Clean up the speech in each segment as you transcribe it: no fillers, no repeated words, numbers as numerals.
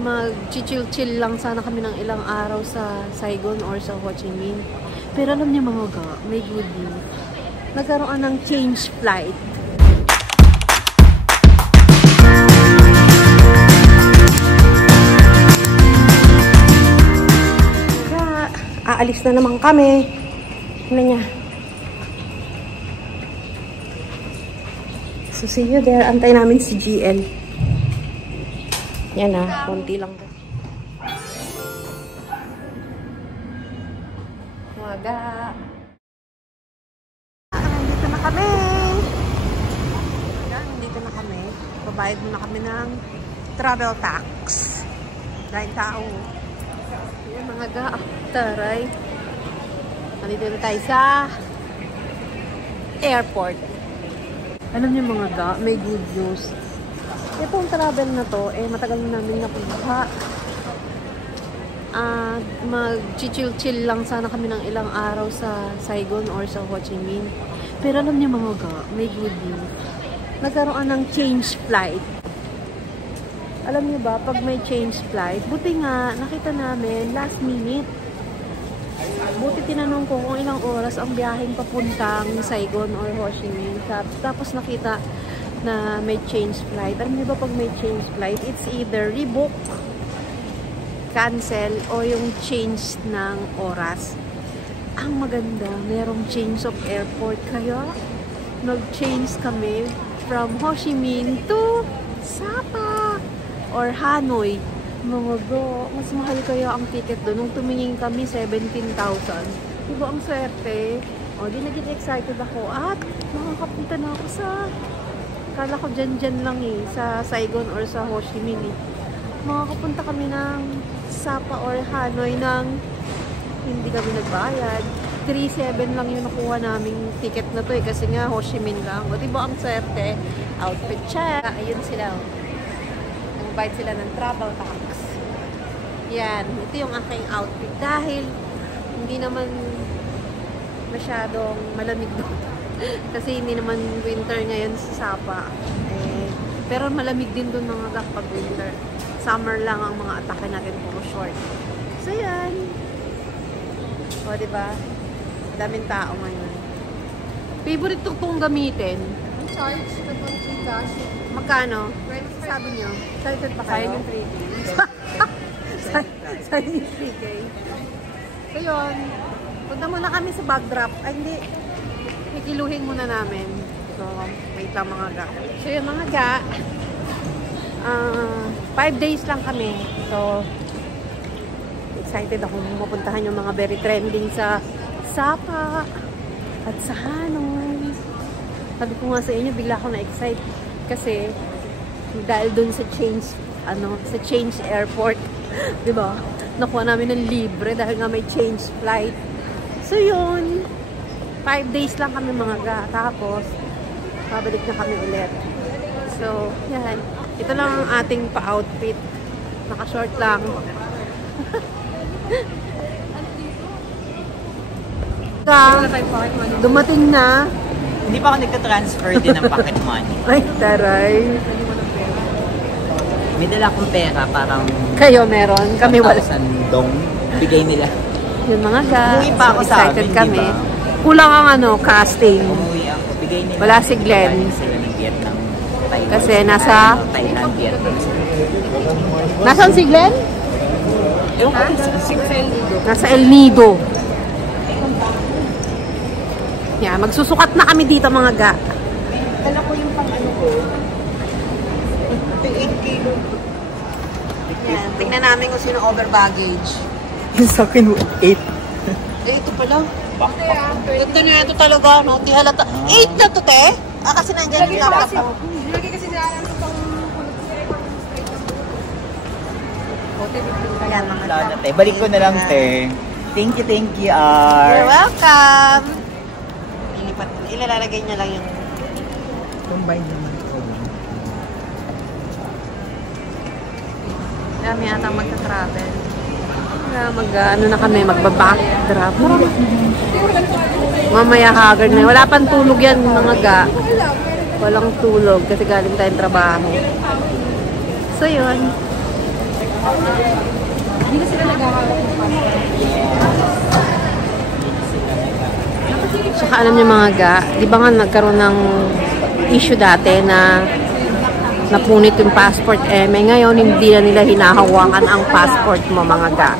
mag-chill-chill lang sana kami ng ilang araw sa Saigon or sa Ho Chi Minh. Pero alam niyo mga ga, may good news. Nagkaroon ng change flight. Aalis na naman kami. Ano niya? So, see you there. Antay namin si GL. Yan na. Konti lang. Waga. Nandito na kami. Nandito na kami. Babayad muna kami ng travel tax. Dahil tao. Yan mga ga. Taray. Nandito na tayo sa airport. Alam niyo mga ga, may good news. Itong travel na to, matagal na namin napunta. Mag-chill-chill lang sana kami ng ilang araw sa Saigon or sa Ho Chi Minh. Pero alam niyo mga ga, may good news. Nagkaroon ng change flight. Alam niyo ba, pag may change flight, buti nga, nakita namin last minute. Buti tinanong ko kung ilang oras ang biyaheng papuntang Saigon or Ho Chi Minh. Tapos nakita na may change flight. Alam niyo ba pag may change flight, it's either rebook, cancel, o yung change ng oras. Ang maganda, merong change of airport. Kaya nag-change kami from Ho Chi Minh to Sapa or Hanoi. Mga go, mas mahal kaya ang ticket doon. Nung tumingin kami, 17,000. Diba ang swerte? O, di naging excited ako. At makakapunta na ako sa, kala ko dyan lang sa Saigon or sa Ho Chi Minh. Makakapunta kami ng Sapa or Hanoi ng hindi kami nagbayad. 3,700 lang yung nakuha naming ticket na to kasi nga Ho Chi Minh lang. O, diba ang swerte? Outfit check. Ayun sila. Nag-bayad sila ng travel tax. Yan, ito yung aking outfit dahil hindi naman masyadong malamig doon. Kasi hindi naman winter ngayon sa Sapa. Pero malamig din doon mga pag winter. Summer lang ang mga atake natin, puro short. So yan. O, diba? Daming tao ngayon. Favorite ko kong gamitin. Charge na pag-cash. Magkano? Sabi nyo? Excited pa kayo? Sayang yung 3K. Sayang yung 3K. So yun. Punta muna kami sa backdrop. Ay hindi. Kikiluhin muna namin. So, wait lang mga ga. So yun mga ga. 5 days lang kami. So, excited ako mapuntahan yung mga very trending sa Sapa at sa Hanoi. Sabi ko nga sa inyo, bigla ako na-excite kasi dahil dun sa change airport, 'di ba? Nakuha namin ng libre dahil nga may change flight. So yun, 5 days lang kami mga ga, tapos babalik na kami ulit. So, yan. Ito lang ang ating pa-outfit. Naka-short lang. Dumating na. Hindi pa ako nagka-transfer din ng pocket money. Ay, taray. May dala akong pera, parang... Kayo meron, kami wala. 1,000 dong, bigay nila. Yun mga ga. Umuwi pa ako sa excited amin, kami. Diba? Kulang ang casting. Umuwi ako, bigay nila. Wala si Glenn. Sila ng Vietnam. Taiwan, Kasi nasa... Thailand, Vietnam. Nasaan si Glenn? Ewan ko, nasa El Nido. Nasa El Nido. Yeah, magsusukat na kami dito mga ga. Dala ko yung pang-ano ko. 8 kilo. Yan, tingnan namin kung sino over baggage. Yung sa akin, 8. Ito pala. Ito na ito talaga, no? Di halata. 8 na to, te? Kasi nandiyan yung laptop ko. Lagi kasi naalam ko pang Ayan, mga Wala na, te. Balik ko na lang, te. Thank you, R. You're welcome. Ilalagay niya lang yung... Combine naman ko. Dami ata magta-travel. Ano na kami, magbabackdrop. Mamaya haggard na. Wala pang tulog yan mga ga. Walang tulog kasi galing tayong trabaho. So yun. Hindi na sila nag-aaral ng passport. Saka alam niyo mga ga, di ba nga nagkaroon ng issue dati na napunit yung passport may ngayon hindi na nila hinahawakan ang passport mo mga ga.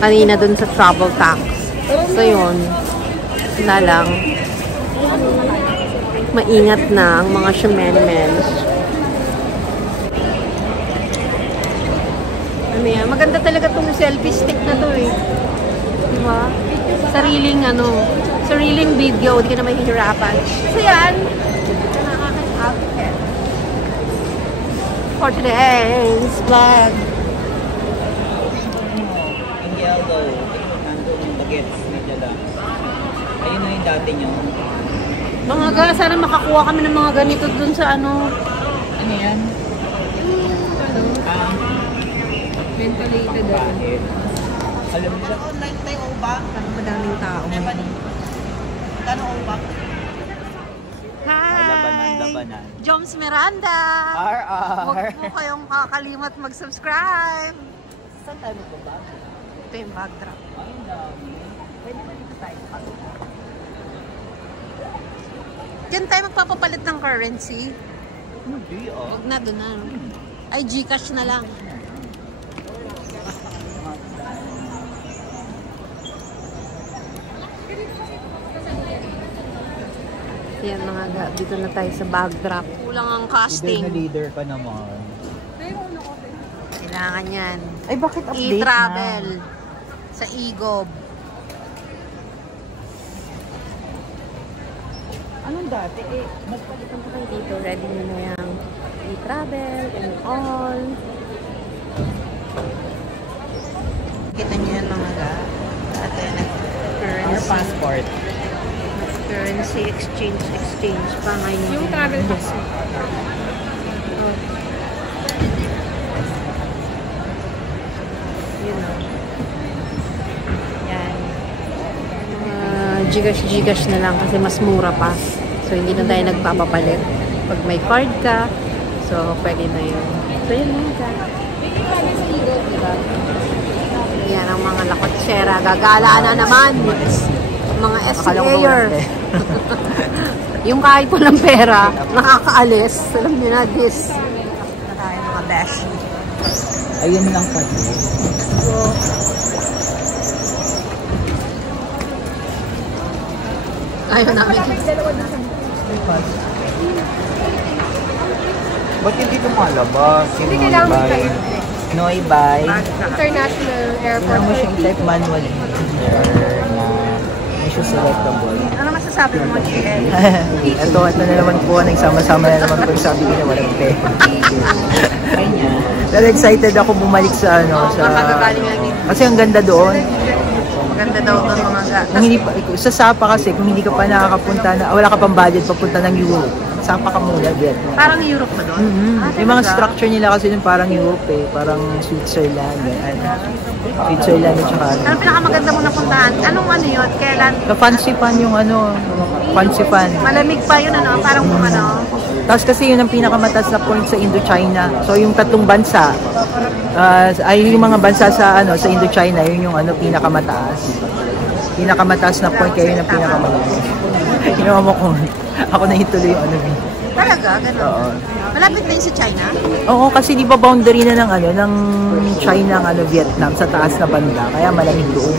Kanina dun sa travel tax. So yun, na lang maingat na ang mga shumenmens. Ano yan? Maganda talaga tong selfie stick na to eh. Diba? Sariling video, hindi ka na mahihirapan. So yan, ito na ang aking outfit for today's vlog. Yung yellow, nandun yung bagets na dala. Ayun na yung dati nyo. Mga ga, sana makakuha kami ng mga ganito dun sa ano. Ano yan? Ventilated doon. Alam mo siya? Online tayo ba? Madaming tao. Hi! Labanan. Joms Miranda! RR! Huwag po kayong kakalimot mag-subscribe. Saan tayo ba? Ito yung backdrop. Ay, dami. Pwede ba dito tayo? Diyan tayo magpapapalit ng currency. Hindi ah. Huwag na, doon na. Ay, Gcash na lang. Yan mga ga, dito na tayo sa backdrop. Kulang ang casting. Leader ka naman. Kailangan yan. Ay, bakit update I-travel sa Egob. Anong dati eh? Mas palitan pa kayo dito. Ready nyo na yung i-travel and all. Kita nyo yan mga ga. Dati Our nag-currency. passport. Currency exchange pa ngayon. Yung travel pass. Oh. Yun o. Yan. Gcash na lang kasi mas mura pa. So, hindi na tayo nagpapapalit. Pag may card ka, so, pwede na yun. So, yun lang ka. Diba? Yan ang mga lakotsera. Gagala na naman. Mga SCA'er. Yung kahit walang pera, nakakaalis. Alam niyo na, this. Na tayo mga beshi. Ayun lang pati. So, ayaw namin. Ba't hindi lumalabas? Hindi kailangan mag-type. Noy-bye. International Kailangan Airport. mo siyang type manually. Na issue selectable. Ano masasabi mo, GL? Ito na naman po. Nagsama-sama na naman po. Sabi ko na walang pera. Pero excited ako bumalik sa ano. Oo, kakagaling nga dito. Kasi ang ganda doon. Maganda daw doon mga ga. Kung hindi pa, sa Sapa kasi, kung hindi ka pa nakakapunta na, wala ka pang budget papunta ng Europe. Sapa ka muna, Vietnam. Parang Europe ba doon? Yung mga structure nila kasi dun parang Europe eh. Parang Switzerland. Switzerland at saka. Ano pinakamaganda mo napuntahan? Anong ano yun? Kailan? Fancy pan yung ano, fancy pan. Malamig pa yun ano? Parang kung ano? Tapos kasi yun ang pinakamataas na point sa Indochina. So yung tatlong bansa, ay yung mga bansa sa ano sa Indochina, yun yung ano pinakamataas. Pinakamataas na point kaya yun ang pinakamataas. Ginawa mo ko. Ako na ituloy yung ano. Talaga? Ganun? Oo. Malapit din sa China? Oo, kasi di ba boundary na ng ano ng China ng ano Vietnam sa taas na banda. Kaya malamig doon.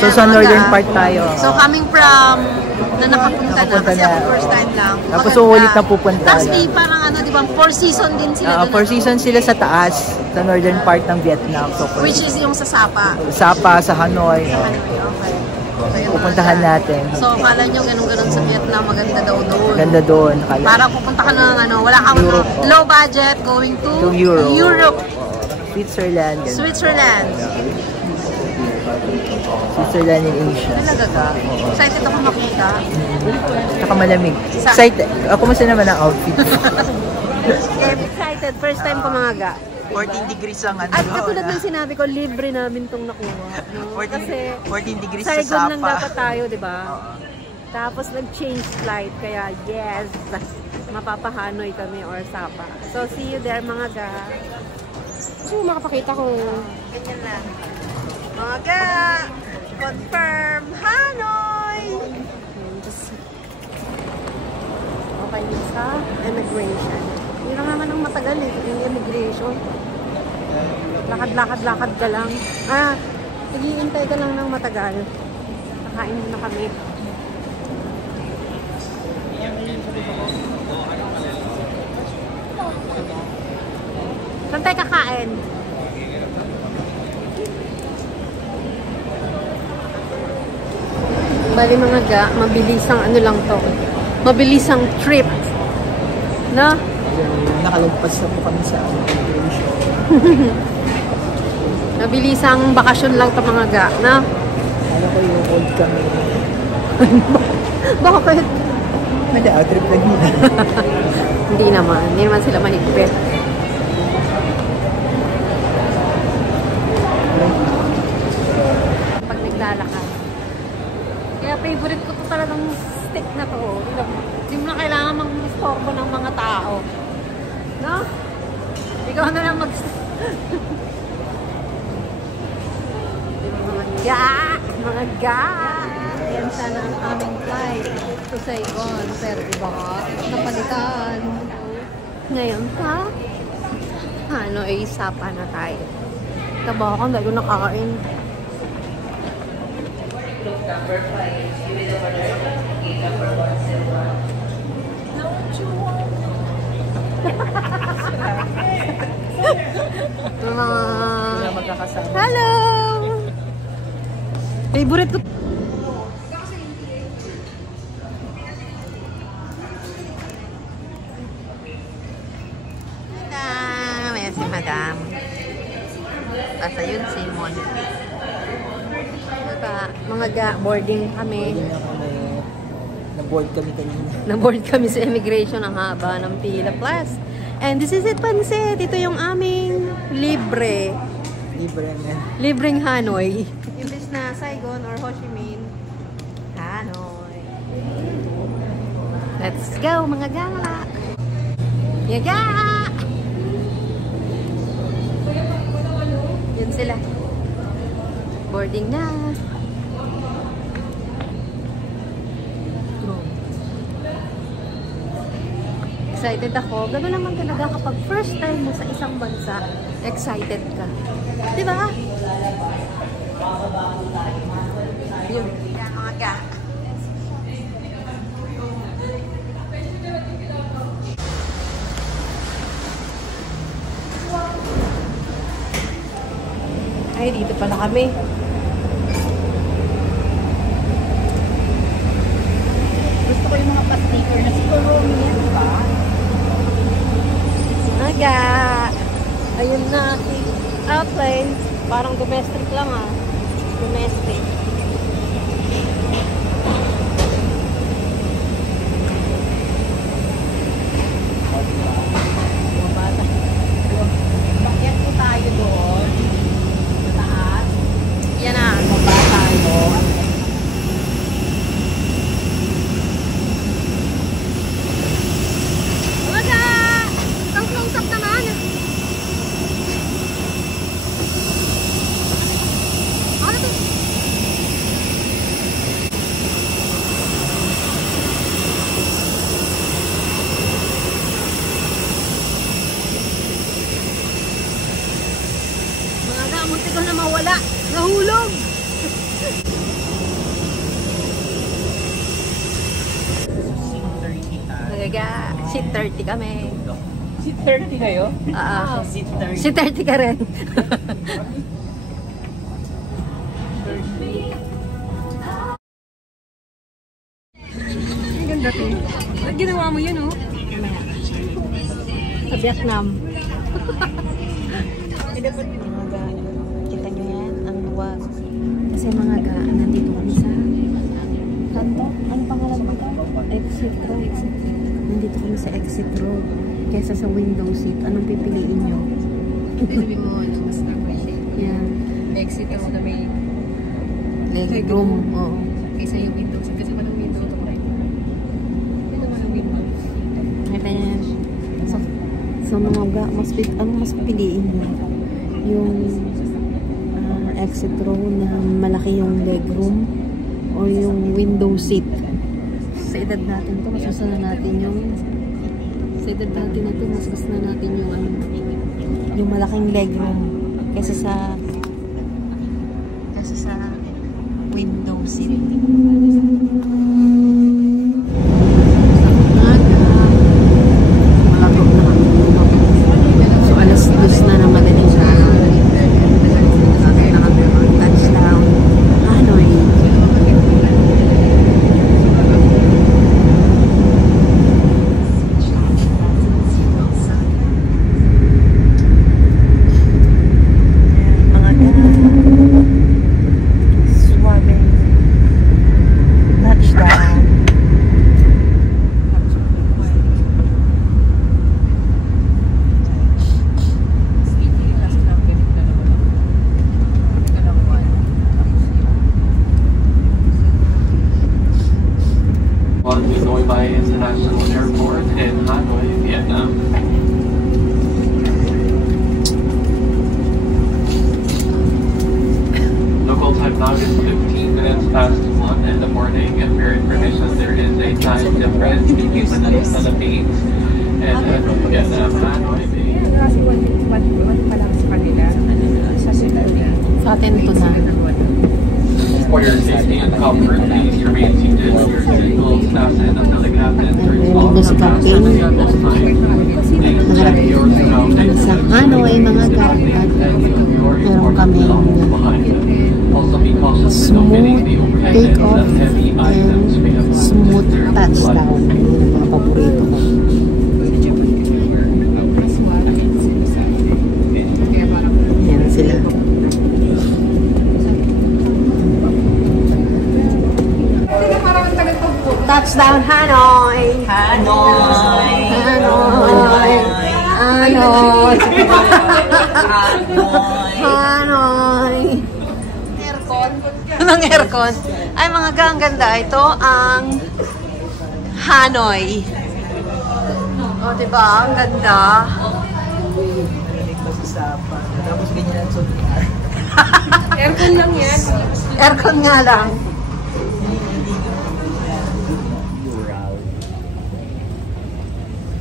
So sa northern part tayo. So coming from na nakapunta na kasi na. ako first time lang. Tapos Maganda. ulit na pupunta Tapos na. di parang ano, di ba, 4 season din sila doon. 4 seasons sila sa taas, sa northern part ng Vietnam. So, Which is yung sa Sapa. Sapa, sa Hanoi. Okay. So, yun Pupuntahan mga- natin. So, akala nyo ganun-ganun sa Vietnam, maganda daw doon. Ganda doon. Parang pupunta ka ng ano, wala kang Europe, oh. low budget going to Europe. Switzerland. Ganun. Switzerland. Switzerland in Asia. Talaga ka? Excited ako makita. Saka malamig. Excited. Ako masaya naman ang outfit. Excited. First time ko mga ga. 14 degrees ang ano. At katulad ng sinabi ko, libre namin itong nakuha. No? 14 Kasi 14 degrees sa Saigon lang Sapa. dapat tayo, di ba? Tapos nag-change flight. Kaya yes, mapapahanoy kami or Sapa. So see you there mga ga. gusto mo makapakita kung... Ganyan lang. Mga ga! Confirm! Hanoi! Okay na sa immigration. Hindi lang naman ang matagal eh. Yung immigration. Lakad-lakad-lakad ka lang. Naghihintay ka lang ng matagal. Kakain muna kami. Saan tayo kakain? Bali mga ga, mabilisang ano lang to. Mabilisang trip. Na? Nakalagpas na po kami sa immigration. Mabilisang bakasyon lang to mga ga. Na? Alam ko yung old kami. Bakit? Mali, trip lang nila. Hindi naman. Hindi naman sila mahigpit. Pag naglalakad. Kaya favorite ko to talagang stick na to. Hindi mo na kailangan mag-istorbo ng mga tao. No? Ikaw na lang mga ga! Mga ga! Yan sana ang aming flight to Saigon. Pero diba ka? Napalitan. Ngayon pa? Ano, isapa na tayo. Taba ako, dahil ko nakakain. Number 5, give it over there. Gate number 171. Don't you want? Mga... Magkakasama. Hello! Favorite ko. Madam! Ayan si Madam. Basta yun, Simon. Diba, mga boarding kami. Na-board kami kanina. Na-board kami sa immigration. Ang haba ng pila. Plus, and this is it, Pansit. Ito yung aming libre. Libre na. Libreng Hanoi. Imbis na Saigon or Ho Chi Minh, Hanoi. Let's go, mga gala! Yaga! Yun sila. Boarding na. Excited ako. Gano'n naman talaga kapag first time mo sa isang bansa, excited ka. Diba? Yun. Yan mga ga. Ay, dito pala kami. Gusto ko yung mga pa-sticker na siguro yan, ba? Aga! Ayun na. Outline. Parang domestic lang ah. Domestic. Bakit po tayo doon? Sa taas? Yan na. Baba tayo. Aga! Ang close up naman. Ano to? Mga ga, munti ko na mawala. Nahulog! Aga, seat 30 kami. Seat 30 kayo? Seat 30. Seat 30 ka rin. Ang ganda to. Ba't ginawa mo yun, oh? Sa Vietnam. Kita nyo yan? Ang luwag. Kasi mga ga, nandito kami sa kanto. Ano pangalan mo ka? Exit road. Nandito kami sa exit road. Kesa sa window seat. Anong pipiliin nyo? Sabi mo, mas normal siya. Yan. Exit ako na may Leg room. Oo. kaysa yung window seat. Kasi walang window to right. Hindi naman yung window. Kaya yan. So mga ga, anong mas pipiliin nyo? yung exit row na malaki yung legroom o yung window seat. Sa edad natin to, mas gusto na natin yung yung malaking legroom kaysa sa window seat. So alas 2 na ng madaling araw. Touchdown Hanoi. International Airport in Hanoi, Vietnam. Local time now is 15 minutes past 1 in the morning, and for information, there is a time difference between the Philippines and Vietnam. Hanoi being Sa atin ito na. for your safety and comfort, please remain seated. Your signals fasten until the captain turns off the fasten signal sign. Please check your surroundings. Sa Hanoi, mga kapat, meron kami smooth take off and smooth touchdown. Yun ang mga paborito ko. Yan sila. Touchdown Hanoi! Hanoi! Hanoi! Hanoi! Hanoi! Aircon? Anong aircon? Ay, mga ang ganda. Ito ang Hanoi. O, diba? Ang ganda. Tapos ganyan ang suot. Aircon lang yan. Aircon nga lang.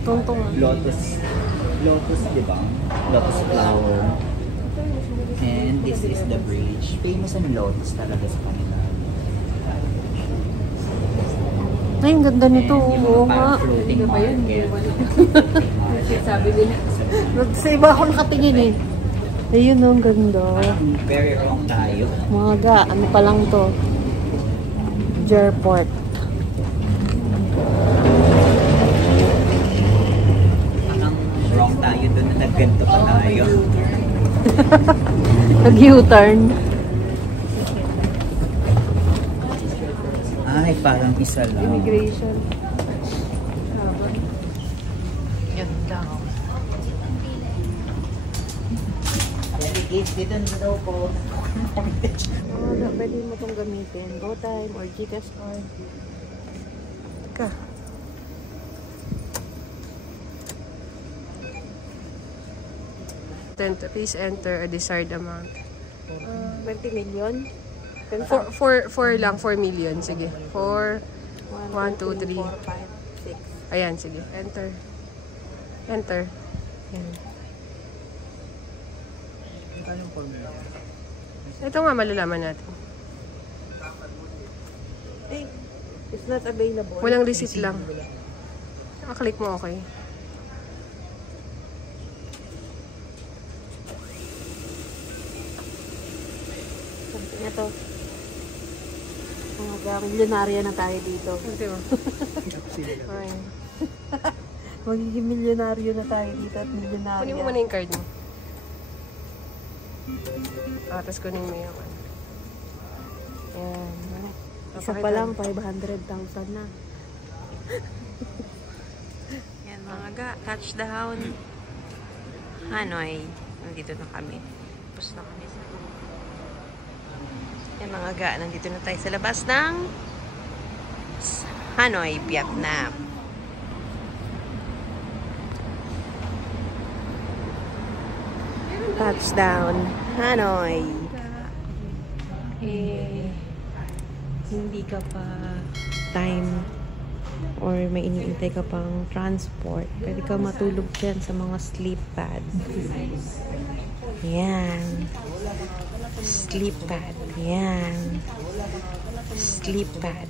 Tungtong. Lotus, di ba? Lotus flower. And this is the bridge. Famous ang lotus talaga sa kanila. Ay, ang ganda nito. And yung Oo mga nga. parang floating market. Sabi nila. Sa iba ako nakatingin eh. Ayun, ang ganda. Very wrong tayo. Mga ga, ano pa lang to? Airport. Ang wrong tayo doon na nagganto pa tayo. Nag-U-turn. Ay, parang isa lang. Immigration. Ganda. Dito na daw po. Pwede mo itong gamitin. GoTime or GCash card. Teka. Please enter a desired amount. 20 million? 4 lang, 4 million. Sige. 4, 1, 2, 3. 4, 5, 6. Ayan, sige. Enter. Enter. Ito nga, malalaman natin. Eh, it's not available. Walang receipt lang. Click mo, okay. Ito. Mga milyonarya na tayo dito. Ito mo. Ay. Magiging milyonaryo na tayo dito at milyonarya. Kunin mo muna yung card mo. Tapos kunin mo yung ano. Ayan. Isa pa lang, 500,000 na. Yan mga ga, touchdown. Hanoi. Nandito na kami. Tapos na kami. Yan mga ga, nandito na tayo sa labas ng Hanoi, Vietnam. Touchdown, Hanoi. Hindi ka pa time or may iniintay ka pang transport, pwede ka matulog dyan sa mga sleep pad. Yan. Sleep pad. Yan. Sleep pad.